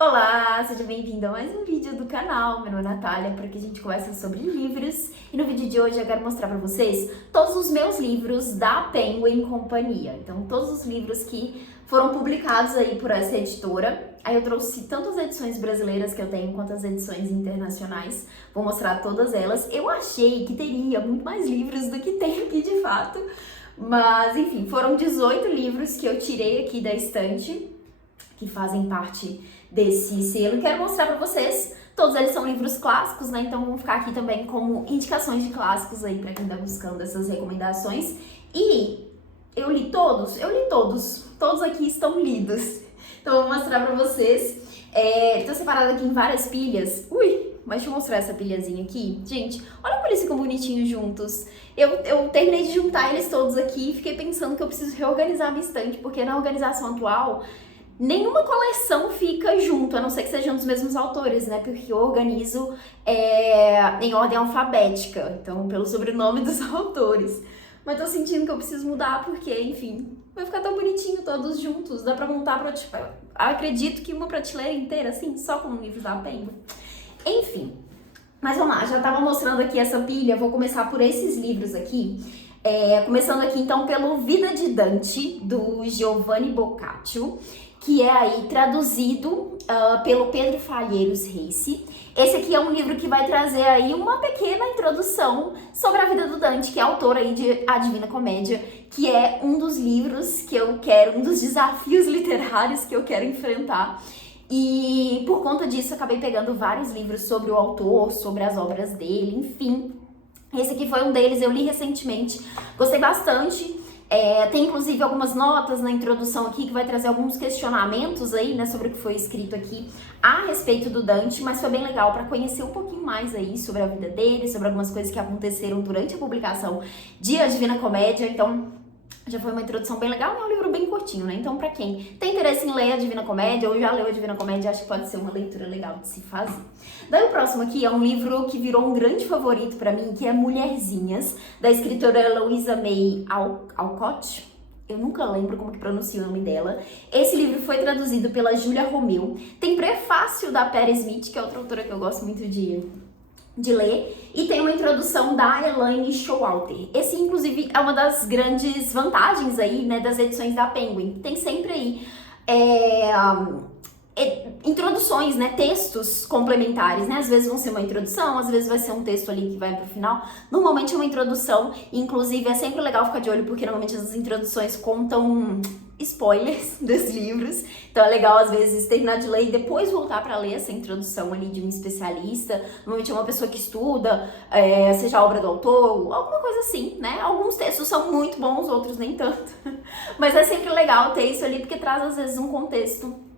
Olá, seja bem-vindo a mais um vídeo do canal. Meu nome é Natália, por aqui a gente conversa sobre livros e no vídeo de hoje eu quero mostrar pra vocês todos os meus livros da Penguin Companhia. Então, todos os livros que foram publicados aí por essa editora. Aí eu trouxe tanto as edições brasileiras que eu tenho quanto as edições internacionais. Vou mostrar todas elas. Eu achei que teria muito mais livros do que tem aqui de fato, mas enfim, foram 18 livros que eu tirei aqui da estante, que fazem parte desse selo, e quero mostrar pra vocês. Todos eles são livros clássicos, né? Então vão ficar aqui também como indicações de clássicos aí pra quem tá buscando essas recomendações. E eu li todos? Eu li todos. Todos aqui estão lidos. Então eu vou mostrar pra vocês. Tô separada aqui em várias pilhas. Mas deixa eu mostrar essa pilhazinha aqui. Gente, olha como eles ficam bonitinhos juntos. Eu terminei de juntar eles todos aqui e fiquei pensando que eu preciso reorganizar a minha estante, porque na organização atual nenhuma coleção fica junto, a não ser que sejam dos mesmos autores, né? Porque eu organizo em ordem alfabética, então pelo sobrenome dos autores. Mas tô sentindo que eu preciso mudar porque, enfim, vai ficar tão bonitinho todos juntos. Dá pra montar, acredito que uma prateleira inteira, assim, só com livros da Penguin. Enfim, mas vamos lá, já tava mostrando aqui essa pilha, vou começar por esses livros aqui. Começando aqui então pelo Vida de Dante, do Giovanni Boccaccio, que é aí traduzido pelo Pedro Falheiros Reis. Esse aqui é um livro que vai trazer aí uma pequena introdução sobre a vida do Dante, que é autor aí de A Divina Comédia, que é um dos livros que eu quero, um dos desafios literários que eu quero enfrentar. E por conta disso, acabei pegando vários livros sobre o autor, sobre as obras dele, enfim. Esse aqui foi um deles, eu li recentemente, gostei bastante. Tem inclusive algumas notas na introdução aqui que vai trazer alguns questionamentos aí, né, sobre o que foi escrito aqui a respeito do Dante, mas foi bem legal para conhecer um pouquinho mais aí sobre a vida dele, sobre algumas coisas que aconteceram durante a publicação de A Divina Comédia. Então já foi uma introdução bem legal, é um livro bem curtinho, né? Então pra quem tem interesse em ler A Divina Comédia ou já leu A Divina Comédia, acho que pode ser uma leitura legal de se fazer. Daí o próximo aqui é um livro que virou um grande favorito pra mim, que é Mulherzinhas, da escritora Louisa May Alcott. Eu nunca lembro como que pronuncia o nome dela. Esse livro foi traduzido pela Júlia Romeu. Tem prefácio da Patti Smith, que é outra autora que eu gosto muito de ler, e tem uma introdução da Elaine Showalter. Esse, inclusive, é uma das grandes vantagens aí, né, das edições da Penguin. Tem sempre aí introduções, né, textos complementares, né, às vezes vão ser uma introdução, às vezes vai ser um texto ali que vai pro final, normalmente é uma introdução, e inclusive é sempre legal ficar de olho, porque normalmente as introduções contam spoilers dos livros, então é legal às vezes terminar de ler e depois voltar para ler essa introdução ali de um especialista, normalmente é uma pessoa que estuda, seja a obra do autor, alguma coisa assim, né, alguns textos são muito bons, outros nem tanto, mas é sempre legal ter isso ali, porque traz às vezes um contexto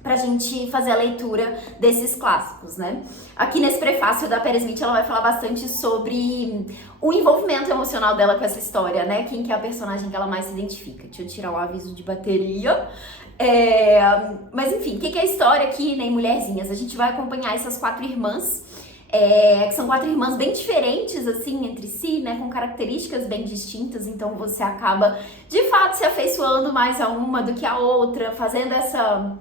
pra gente fazer a leitura desses clássicos, né? Aqui nesse prefácio da Patti Smith, ela vai falar bastante sobre o envolvimento emocional dela com essa história, né? Quem que é a personagem que ela mais se identifica. Deixa eu tirar o aviso de bateria. Mas enfim, o que é a história aqui, né, em Mulherzinhas? A gente vai acompanhar essas 4 irmãs, que são 4 irmãs bem diferentes, assim, entre si, né, com características bem distintas, então você acaba, de fato, se afeiçoando mais a uma do que a outra, fazendo essa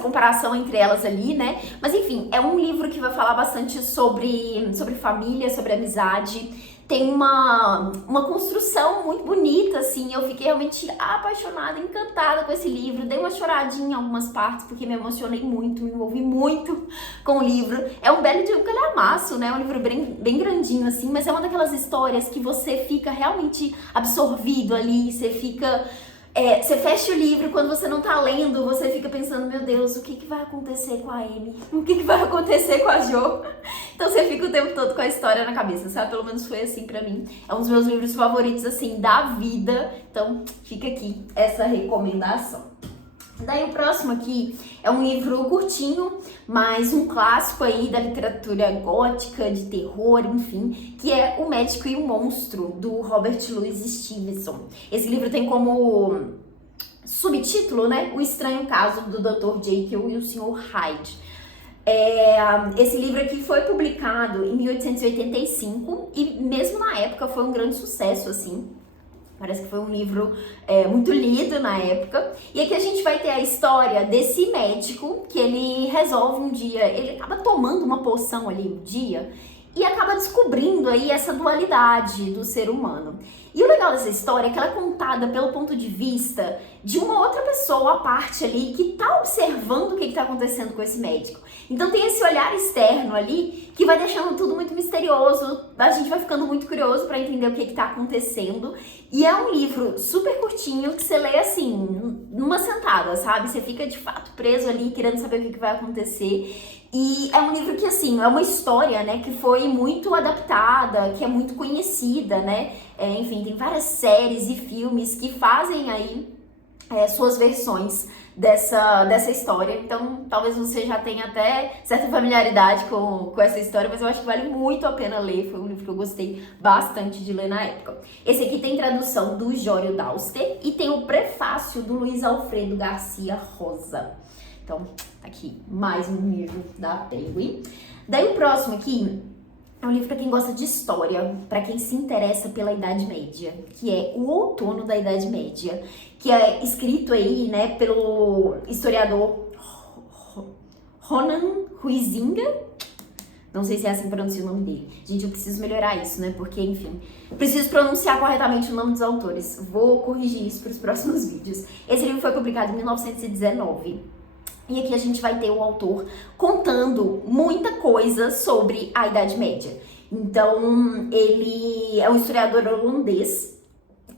comparação entre elas ali, né? Mas enfim, é um livro que vai falar bastante sobre família, sobre amizade. Tem uma construção muito bonita, assim. Eu fiquei realmente apaixonada, encantada com esse livro. Dei uma choradinha em algumas partes, porque me emocionei muito, me envolvi muito com o livro. É um belo de um calhamaço, né? É um livro bem grandinho, assim, mas é uma daquelas histórias que você fica realmente absorvido ali, você fica... você fecha o livro, quando você não tá lendo, você fica pensando, meu Deus, o que vai acontecer com a Amy? O que vai acontecer com a Jo? Então você fica o tempo todo com a história na cabeça, sabe? Pelo menos foi assim pra mim. É um dos meus livros favoritos, assim, da vida. Então fica aqui essa recomendação. Daí o próximo aqui é um livro curtinho, mas um clássico aí da literatura gótica, de terror, enfim, que é O Médico e o Monstro, do Robert Louis Stevenson. Esse livro tem como subtítulo, né, O Estranho Caso do Dr. Jekyll e o Sr. Hyde. Esse livro aqui foi publicado em 1885 e mesmo na época foi um grande sucesso, assim. Parece que foi um livro muito lido na época. E aqui a gente vai ter a história desse médico que ele resolve um dia, ele acaba tomando uma poção ali um dia e acaba descobrindo aí essa dualidade do ser humano. E o legal dessa história é que ela é contada pelo ponto de vista de uma outra pessoa à parte ali que tá observando o que tá acontecendo com esse médico. Então tem esse olhar externo ali que vai deixando tudo muito misterioso, a gente vai ficando muito curioso para entender o que tá acontecendo. E é um livro super curtinho que você lê assim, numa sentada, sabe? Você fica de fato preso ali querendo saber o que vai acontecer. E é um livro que, assim, é uma história, né, que foi muito adaptada, que é muito conhecida, né? Enfim, tem várias séries e filmes que fazem aí suas versões dessa história. Então, talvez você já tenha até certa familiaridade com essa história, mas eu acho que vale muito a pena ler. Foi um livro que eu gostei bastante de ler na época. Esse aqui tem tradução do Jório Dauster e tem o prefácio do Luiz Alfredo Garcia Rosa. Então, tá aqui mais um livro da Penguin. Daí o próximo aqui é um livro para quem gosta de história, para quem se interessa pela Idade Média, que é O Outono da Idade Média, que é escrito aí, né, pelo historiador Ronan Huizinga. Não sei se é assim que pronuncia o nome dele. Gente, eu preciso melhorar isso, né? Porque, enfim, preciso pronunciar corretamente o nome dos autores. Vou corrigir isso para os próximos vídeos. Esse livro foi publicado em 1919. E aqui a gente vai ter o autor contando muita coisa sobre a Idade Média. Então, ele é um historiador holandês.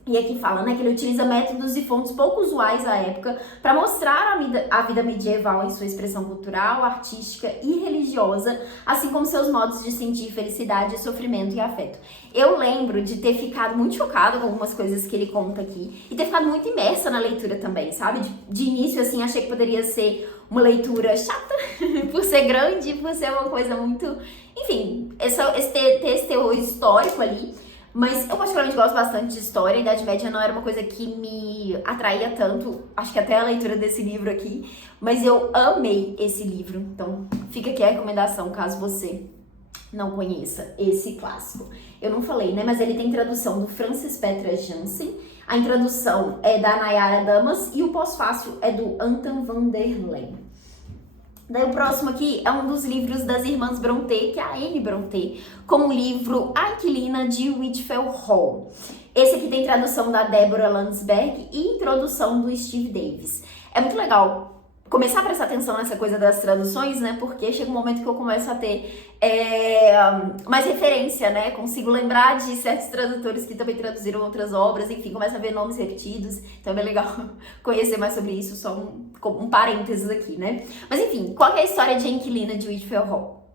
E aqui fala, né, que ele utiliza métodos e fontes pouco usuais à época para mostrar a vida medieval em sua expressão cultural, artística e religiosa, assim como seus modos de sentir felicidade, sofrimento e afeto. Eu lembro de ter ficado muito chocada com algumas coisas que ele conta aqui e ter ficado muito imersa na leitura também, sabe? De início, assim, achei que poderia ser uma leitura chata, por ser grande, por ser uma coisa muito... Enfim, esse teor histórico ali. Mas eu particularmente gosto bastante de história, a Idade Média não era uma coisa que me atraía tanto, acho que até a leitura desse livro aqui, mas eu amei esse livro, então fica aqui a recomendação caso você não conheça esse clássico. Eu não falei, né, mas ele tem tradução do Francis Petra Jansen, a introdução é da Nayara Damas e o pós-fácil é do Anton van der Leyen. Daí o próximo aqui é um dos livros das irmãs Brontë, que é a Anne Brontë, com o livro A Inquilina de Whitfield Hall. Esse aqui tem tradução da Deborah Landsberg e introdução do Steve Davis. É muito legal começar a prestar atenção nessa coisa das traduções, né? Porque chega um momento que eu começo a ter mais referência, né? Consigo lembrar de certos tradutores que também traduziram outras obras, enfim, começo a ver nomes repetidos. Então é bem legal conhecer mais sobre isso, só um parênteses aqui, né? Mas enfim, qual que é a história de A Inquilina de Whitfield Hall?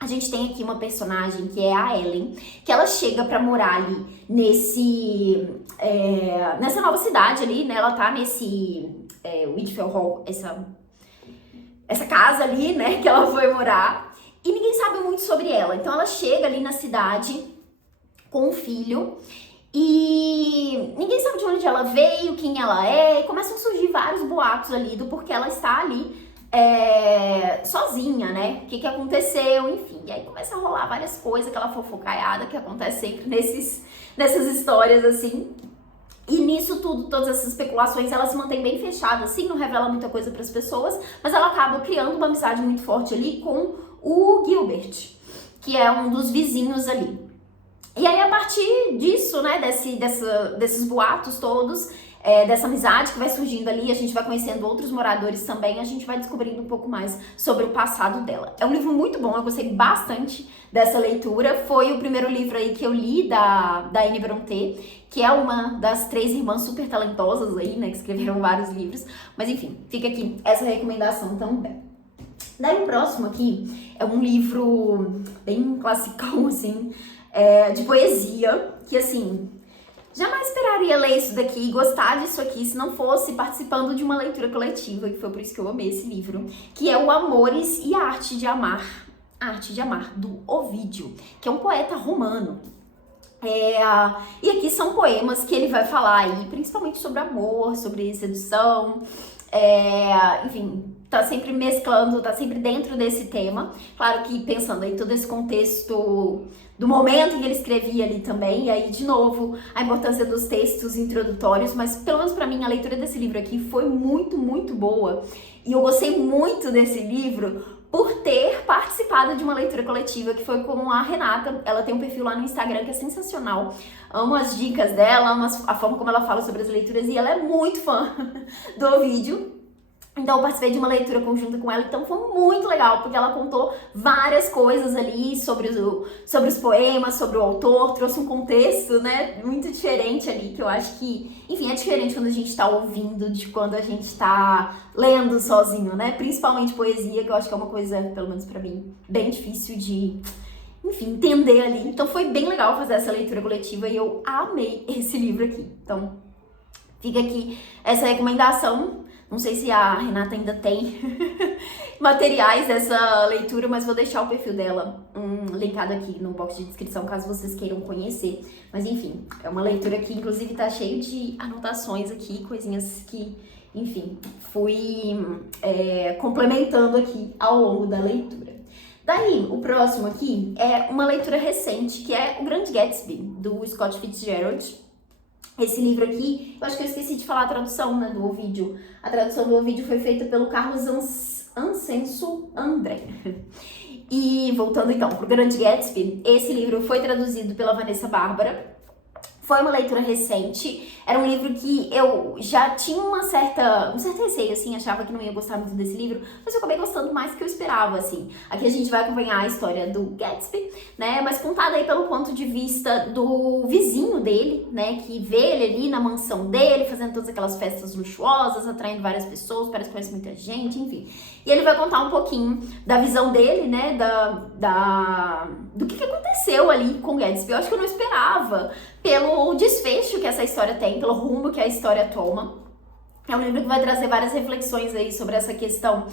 A gente tem aqui uma personagem que é a Ellen, que ela chega pra morar ali nessa nova cidade ali, né? Ela tá nesse Whitfield Hall, essa casa ali, né, que ela foi morar, e ninguém sabe muito sobre ela. Então ela chega ali na cidade com um filho e ninguém sabe de onde ela veio, quem ela é, e começam a surgir vários boatos ali do porquê ela está ali sozinha, né? O que aconteceu, enfim. E aí começa a rolar várias coisas, aquela fofocaiada que acontece sempre nessas histórias, assim. E nisso tudo, todas essas especulações, ela se mantém bem fechada, assim, não revela muita coisa para as pessoas, mas ela acaba criando uma amizade muito forte ali com o Gilbert, que é um dos vizinhos ali. E aí, a partir disso, né, desses boatos todos, dessa amizade que vai surgindo ali, a gente vai conhecendo outros moradores também, a gente vai descobrindo um pouco mais sobre o passado dela. É um livro muito bom, eu gostei bastante dessa leitura. Foi o primeiro livro aí que eu li da Anne Brontë, que é uma das 3 irmãs super talentosas aí, né, que escreveram vários livros. Mas enfim, fica aqui essa recomendação também. Daí o próximo aqui é um livro bem classicão, assim, de poesia, que assim... Jamais esperaria ler isso daqui e gostar disso aqui se não fosse participando de uma leitura coletiva, que foi por isso que eu amei esse livro, que é o Amores e a Arte de Amar, do Ovídio, que é um poeta romano. E aqui são poemas que ele vai falar aí, principalmente sobre amor, sobre sedução, enfim, tá sempre mesclando, tá sempre dentro desse tema. Claro que pensando em todo esse contexto do momento em que ele escrevia ali também, e aí, de novo, a importância dos textos introdutórios, mas pelo menos pra mim a leitura desse livro aqui foi muito, muito boa. E eu gostei muito desse livro por ter participado de uma leitura coletiva que foi com a Renata. Ela tem um perfil lá no Instagram que é sensacional. Amo as dicas dela, amo a forma como ela fala sobre as leituras e ela é muito fã do Ovidio. Então eu participei de uma leitura conjunta com ela, então foi muito legal, porque ela contou várias coisas ali sobre os poemas, sobre o autor, trouxe um contexto, né, muito diferente ali, que eu acho que, enfim, é diferente quando a gente tá ouvindo de quando a gente tá lendo sozinho, né, principalmente poesia, que eu acho que é uma coisa, pelo menos pra mim, bem difícil de, enfim, entender ali. Então foi bem legal fazer essa leitura coletiva e eu amei esse livro aqui. Então fica aqui essa recomendação. Não sei se a Renata ainda tem materiais dessa leitura, mas vou deixar o perfil dela linkado aqui no box de descrição, caso vocês queiram conhecer. Mas enfim, é uma leitura que inclusive tá cheio de anotações aqui, coisinhas que, enfim, fui complementando aqui ao longo da leitura. Daí, o próximo aqui é uma leitura recente, que é O Grande Gatsby, do Scott Fitzgerald. Esse livro aqui, eu acho que eu esqueci de falar a tradução, né, do Ovidio. A tradução do Ovidio foi feita pelo Carlos Ancenso André. E voltando então pro Grande Gatsby, esse livro foi traduzido pela Vanessa Bárbara. Foi uma leitura recente, era um livro que eu já tinha um certo receio, assim, achava que não ia gostar muito desse livro, mas eu acabei gostando mais do que eu esperava, assim. Aqui a gente vai acompanhar a história do Gatsby, né, mas contada aí pelo ponto de vista do vizinho dele, né, que vê ele ali na mansão dele, fazendo todas aquelas festas luxuosas, atraindo várias pessoas, parece que conhece muita gente, enfim. E ele vai contar um pouquinho da visão dele, né, do que aconteceu ali com o Gatsby. Eu acho que eu não esperava, pelo desfecho que essa história tem, pelo rumo que a história toma. É um livro que vai trazer várias reflexões aí sobre essa questão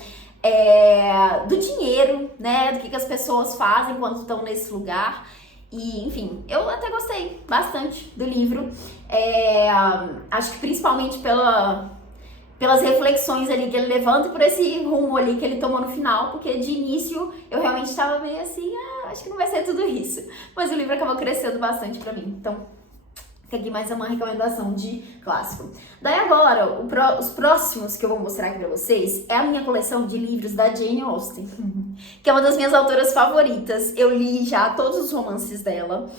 do dinheiro, né, do que as pessoas fazem quando estão nesse lugar. E, enfim, eu até gostei bastante do livro. Acho que principalmente pelas reflexões ali que ele levanta e por esse rumo ali que ele tomou no final, porque de início eu realmente estava meio assim, acho que não vai ser tudo isso. Mas o livro acabou crescendo bastante pra mim, então fica aqui mais uma recomendação de clássico. Daí agora, os próximos que eu vou mostrar aqui pra vocês é a minha coleção de livros da Jane Austen, que é uma das minhas autoras favoritas. Eu li já todos os romances dela.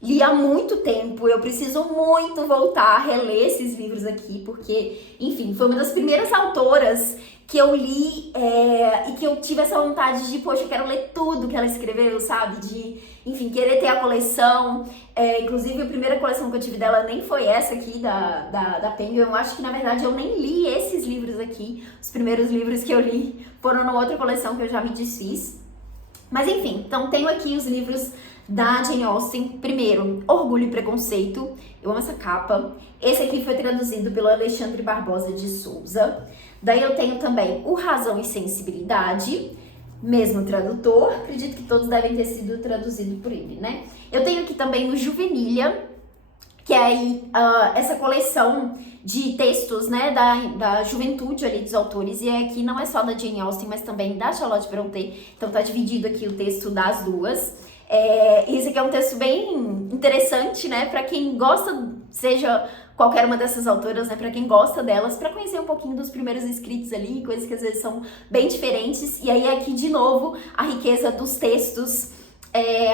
Li há muito tempo, eu preciso muito voltar a reler esses livros aqui, porque, enfim, foi uma das primeiras autoras que eu li e que eu tive essa vontade de, poxa, eu quero ler tudo que ela escreveu, sabe? De, enfim, querer ter a coleção. Inclusive, a primeira coleção que eu tive dela nem foi essa aqui, da Penguin. Eu acho que, na verdade, eu nem li esses livros aqui. Os primeiros livros que eu li foram numa outra coleção que eu já me desfiz. Mas, enfim, então tenho aqui os livros da Jane Austen. Primeiro, Orgulho e Preconceito. Eu amo essa capa. Esse aqui foi traduzido pelo Alexandre Barbosa de Souza. Daí eu tenho também O Razão e Sensibilidade, mesmo tradutor. Acredito que todos devem ter sido traduzidos por ele, né? Eu tenho aqui também o Juvenília, que é aí essa coleção de textos, né, da juventude ali dos autores. E aqui não é só da Jane Austen, mas também da Charlotte Brontë. Então tá dividido aqui o texto das duas. Esse aqui é um texto bem interessante, né, pra quem gosta, seja qualquer uma dessas autoras, né, pra quem gosta delas, pra conhecer um pouquinho dos primeiros escritos ali, coisas que às vezes são bem diferentes. E aí aqui, de novo, a riqueza dos textos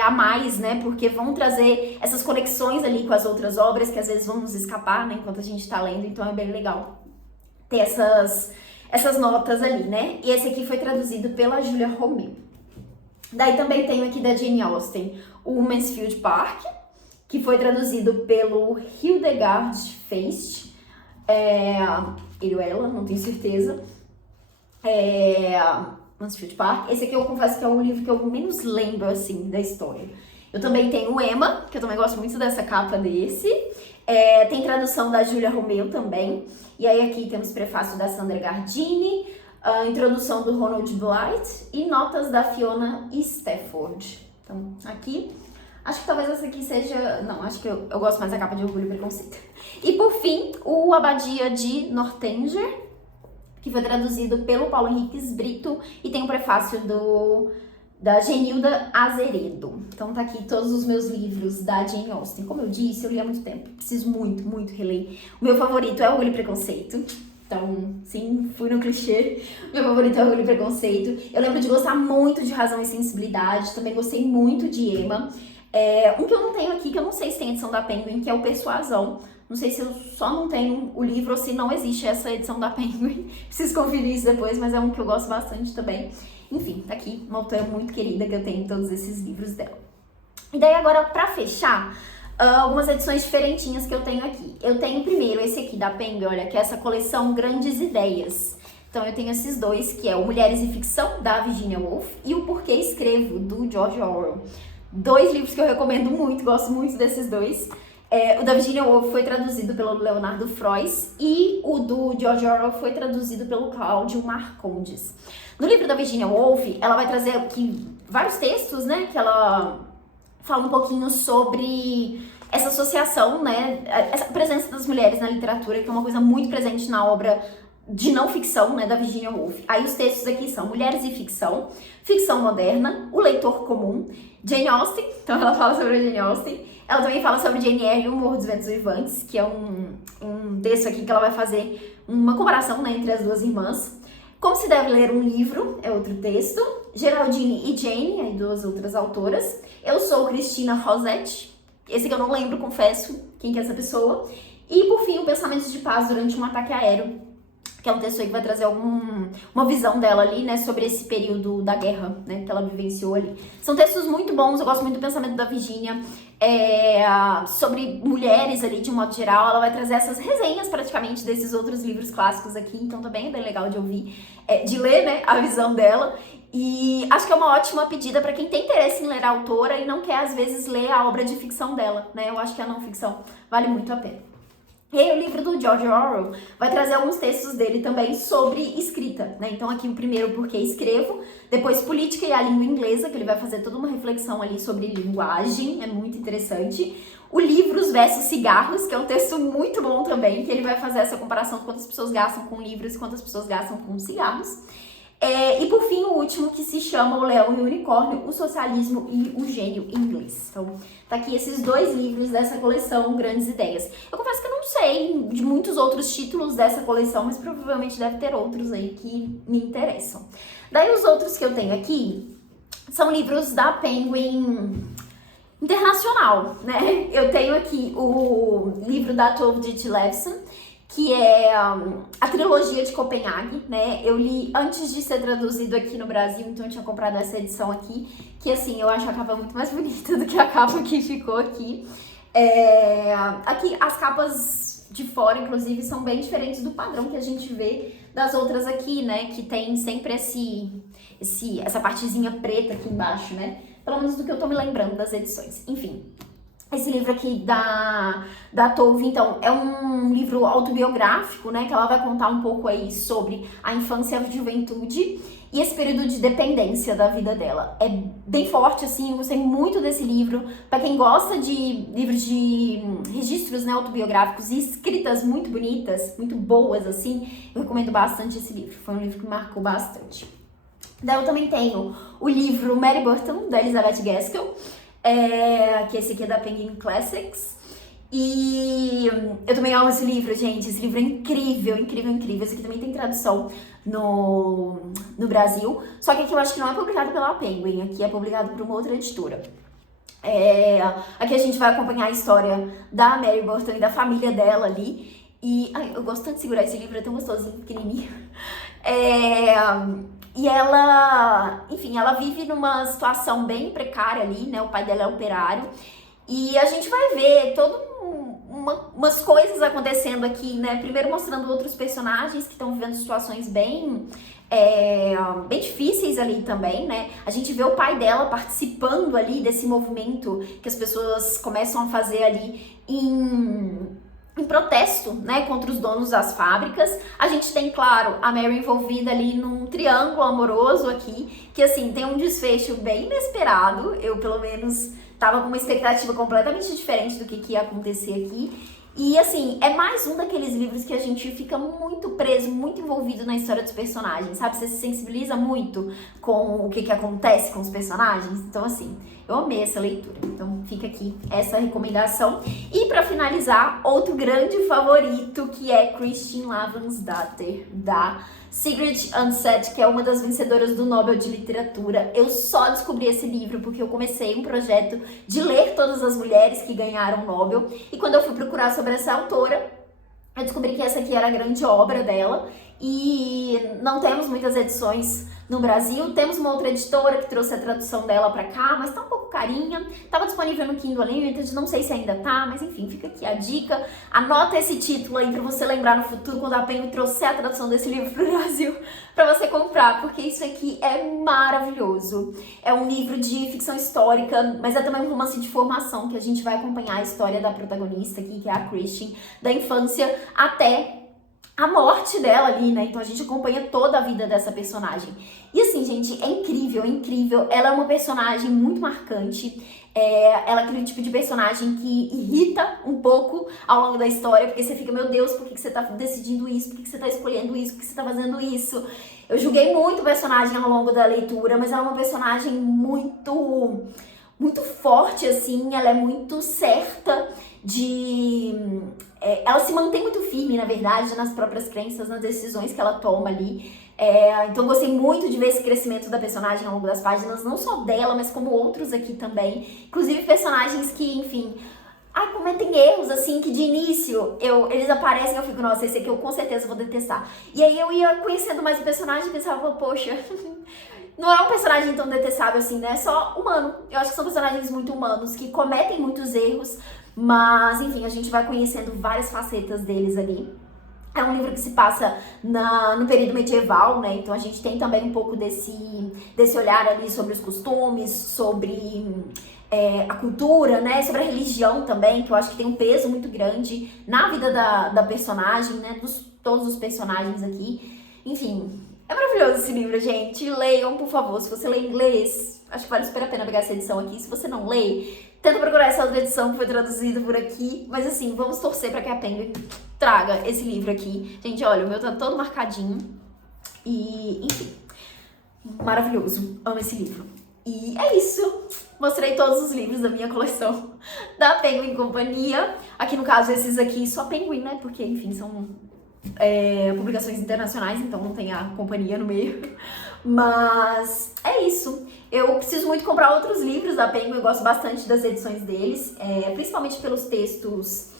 a mais, né, porque vão trazer essas conexões ali com as outras obras que às vezes vão nos escapar, né, enquanto a gente tá lendo. Então é bem legal ter essas notas ali, né. E esse aqui foi traduzido pela Julia Romeu. Daí também tenho aqui da Jane Austen o Mansfield Park, que foi traduzido pelo Hildegard Feist, ele ou ela, não tenho certeza. Mansfield Park. Esse aqui eu confesso que é um livro que eu menos lembro, assim, da história. Eu também tenho o Emma, que eu também gosto muito dessa capa desse. Tem tradução da Julia Romeu também. E aí aqui temos prefácio da Sandra Gardini, a introdução do Ronald Blythe e notas da Fiona Stafford. Então, aqui, acho que talvez essa aqui seja... Não, acho que eu gosto mais da capa de Orgulho e Preconceito. E por fim, o Abadia de Northanger, que foi traduzido pelo Paulo Henriques Brito e tem o prefácio da Genilda Azeredo. Então tá aqui todos os meus livros da Jane Austen. Como eu disse, eu li há muito tempo, preciso muito, muito reler. O meu favorito é Orgulho e Preconceito. Então, sim, fui no clichê. Meu favorito é Orgulho e Preconceito. Eu lembro de gostar muito de Razão e Sensibilidade, também gostei muito de Emma. Um que eu não tenho aqui, que eu não sei se tem edição da Penguin, que é o Persuasão. Não sei se eu só não tenho o livro ou se não existe essa edição da Penguin. Preciso conferir isso depois, mas é um que eu gosto bastante também. Enfim, tá aqui uma autora muito querida que eu tenho em todos esses livros dela. E daí agora, pra fechar, algumas edições diferentinhas que eu tenho aqui. Eu tenho primeiro esse aqui da Penguin, olha, que é essa coleção Grandes Ideias. Então eu tenho esses dois, que é o Mulheres e Ficção, da Virginia Woolf, e o Porquê Escrevo, do George Orwell. Dois livros que eu recomendo muito, gosto muito desses dois. O da Virginia Woolf foi traduzido pelo Leonardo Frois e o do George Orwell foi traduzido pelo Cláudio Marcondes. No livro da Virginia Woolf, ela vai trazer aqui vários textos, né, que ela fala um pouquinho sobre essa associação, né, essa presença das mulheres na literatura, que é uma coisa muito presente na obra de não ficção, né, da Virginia Woolf. Aí os textos aqui são Mulheres e Ficção, Ficção Moderna, O Leitor Comum, Jane Austen, então ela fala sobre a Jane Austen. Ela também fala sobre Jane Eyre e o Morro dos Ventos Vivantes, que é um texto aqui que ela vai fazer uma comparação, né, entre as duas irmãs. Como se deve ler um livro, é outro texto. Geraldine e Jane, aí duas outras autoras. Eu sou Cristina Rossetti, esse que eu não lembro, confesso, quem que é essa pessoa. E, por fim, o Pensamentos de Paz durante um Ataque Aéreo, que é um texto aí que vai trazer uma visão dela ali, né, sobre esse período da guerra, né, que ela vivenciou ali. São textos muito bons, eu gosto muito do pensamento da Virginia, sobre mulheres ali, de um modo geral. Ela vai trazer essas resenhas, praticamente, desses outros livros clássicos aqui, então também é bem legal de ouvir, de ler, né, a visão dela. E acho que é uma ótima pedida para quem tem interesse em ler a autora e não quer, às vezes, ler a obra de ficção dela, né, eu acho que a não ficção vale muito a pena. E aí, o livro do George Orwell vai trazer alguns textos dele também sobre escrita, né? Então aqui o primeiro, Porquê Escrevo, depois Política e a Língua Inglesa, que ele vai fazer toda uma reflexão ali sobre linguagem, é muito interessante. O Livros versus Cigarros, que é um texto muito bom também, que ele vai fazer essa comparação de quantas pessoas gastam com livros e quantas pessoas gastam com cigarros. E por fim, o último, que se chama O Leão e o Unicórnio, o Socialismo e o Gênio Inglês. Então, tá aqui esses dois livros dessa coleção Grandes Ideias. Eu confesso que eu não sei de muitos outros títulos dessa coleção, mas provavelmente deve ter outros aí que me interessam. Daí os outros que eu tenho aqui são livros da Penguin Internacional, né? Eu tenho aqui o livro da Tove Ditlevsen, que é a trilogia de Copenhague, né? Eu li antes de ser traduzido aqui no Brasil, então eu tinha comprado essa edição aqui, que assim, eu acho a capa muito mais bonita do que a capa que ficou aqui. Aqui as capas de fora, inclusive, são bem diferentes do padrão que a gente vê das outras aqui, né? Que tem sempre essa partezinha preta aqui embaixo, né? Pelo menos do que eu tô me lembrando das edições. Enfim. Esse livro aqui da Tove, então, é um livro autobiográfico, né, que ela vai contar um pouco aí sobre a infância e a juventude e esse período de dependência da vida dela. É bem forte, assim, eu gostei muito desse livro. Pra quem gosta de livros de registros, né, autobiográficos e escritas muito bonitas, muito boas, assim, eu recomendo bastante esse livro. Foi um livro que marcou bastante. Daí eu também tenho o livro Mary Burton, da Elizabeth Gaskell, que esse aqui é da Penguin Classics. E eu também amo esse livro, gente. Esse livro é incrível, incrível, incrível. Esse aqui também tem tradução no Brasil. Só que aqui eu acho que não é publicado pela Penguin. Aqui é publicado por uma outra editora. Aqui a gente vai acompanhar a história da Mary Burton e da família dela ali. E eu gosto tanto de segurar esse livro, é tão gostosinho, pequenininho. E ela, enfim, ela vive numa situação bem precária ali, né? O pai dela é operário. E a gente vai ver todas umas coisas acontecendo aqui, né? Primeiro mostrando outros personagens que estão vivendo situações bem difíceis ali também, né? A gente vê o pai dela participando ali desse movimento que as pessoas começam a fazer ali em protesto, né, contra os donos das fábricas. A gente tem, claro, a Mary envolvida ali num triângulo amoroso aqui, que assim, tem um desfecho bem inesperado. Eu, pelo menos, tava com uma expectativa completamente diferente do que ia acontecer aqui. E assim, é mais um daqueles livros que a gente fica muito preso, muito envolvido na história dos personagens, sabe? Você se sensibiliza muito com o que acontece com os personagens. Então assim, eu amei essa leitura. Então fica aqui essa recomendação. E pra finalizar, outro grande favorito, que é Kristin Lavransdatter, da Sigrid Undset, que é uma das vencedoras do Nobel de Literatura. Eu só descobri esse livro porque eu comecei um projeto de ler todas as mulheres que ganharam o Nobel. E quando eu fui procurar sobre essa autora, eu descobri que essa aqui era a grande obra dela. E não temos muitas edições no Brasil. Temos uma outra editora que trouxe a tradução dela pra cá, mas tá um pouco carinha. Tava disponível no Kindle Unlimited, não sei se ainda tá, mas enfim, fica aqui a dica. Anota esse título aí pra você lembrar no futuro, quando a Penguin trouxer a tradução desse livro pro Brasil, pra você comprar, porque isso aqui é maravilhoso. É um livro de ficção histórica, mas é também um romance de formação, que a gente vai acompanhar a história da protagonista aqui, que é a Kristin, da infância até a morte dela ali, né? Então a gente acompanha toda a vida dessa personagem. E assim, gente, é incrível, é incrível. Ela é uma personagem muito marcante. Ela é aquele tipo de personagem que irrita um pouco ao longo da história, porque você fica, meu Deus, por que você tá decidindo isso? Por que você tá escolhendo isso? Por que você tá fazendo isso? Eu julguei muito o personagem ao longo da leitura, mas ela é uma personagem muito forte, assim. Ela é muito certa ela se mantém muito firme, na verdade, nas próprias crenças, nas decisões que ela toma ali. Então eu gostei muito de ver esse crescimento da personagem ao longo das páginas, não só dela, mas como outros aqui também. Inclusive personagens que, enfim, cometem erros, assim, que de início eles aparecem e eu fico, nossa, esse aqui eu com certeza vou detestar. E aí eu ia conhecendo mais o personagem e pensava, poxa, não é um personagem tão detestável assim, né? É só humano. Eu acho que são personagens muito humanos, que cometem muitos erros, mas, enfim, a gente vai conhecendo várias facetas deles ali. É um livro que se passa no período medieval, né? Então a gente tem também um pouco desse olhar ali sobre os costumes, sobre a cultura, né? Sobre a religião também, que eu acho que tem um peso muito grande na vida da personagem, né? Todos os personagens aqui. Enfim, é maravilhoso esse livro, gente. Leiam, por favor. Se você lê inglês, acho que vale super a pena pegar essa edição aqui. Se você não lê, tenta procurar essa outra edição que foi traduzida por aqui. Mas assim, vamos torcer pra que a Penguin traga esse livro aqui. Gente, olha, o meu tá todo marcadinho. E, enfim, maravilhoso. Amo esse livro. E é isso. Mostrei todos os livros da minha coleção da Penguin Companhia. Aqui, no caso, esses aqui só Penguin, né? Porque, enfim, são publicações internacionais, então não tem a companhia no meio. Mas é isso. Eu preciso muito comprar outros livros da Penguin, eu gosto bastante das edições deles, principalmente pelos textos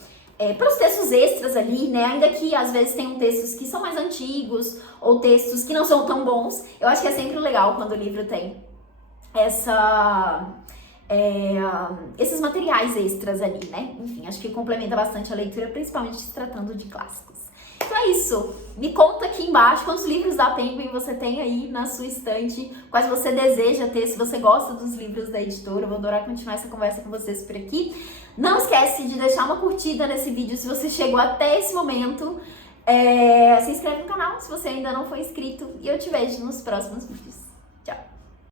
extras ali, né? Ainda que às vezes tenham textos que são mais antigos ou textos que não são tão bons. Eu acho que é sempre legal quando o livro tem esses materiais extras ali, né? Enfim, acho que complementa bastante a leitura, principalmente se tratando de clássicos. Então é isso. Me conta aqui embaixo quantos livros da Penguin você tem aí na sua estante, quais você deseja ter, se você gosta dos livros da editora. Eu vou adorar continuar essa conversa com vocês por aqui. Não esquece de deixar uma curtida nesse vídeo se você chegou até esse momento. Se inscreve no canal se você ainda não foi inscrito e eu te vejo nos próximos vídeos. Tchau!